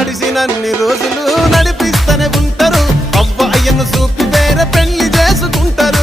నడిసినన్ని రోజులు నడిపిస్తూనే ఉంటారు. అవ్వ అయ్యను చూపి వేరే పెళ్లి చేసుకుంటారు.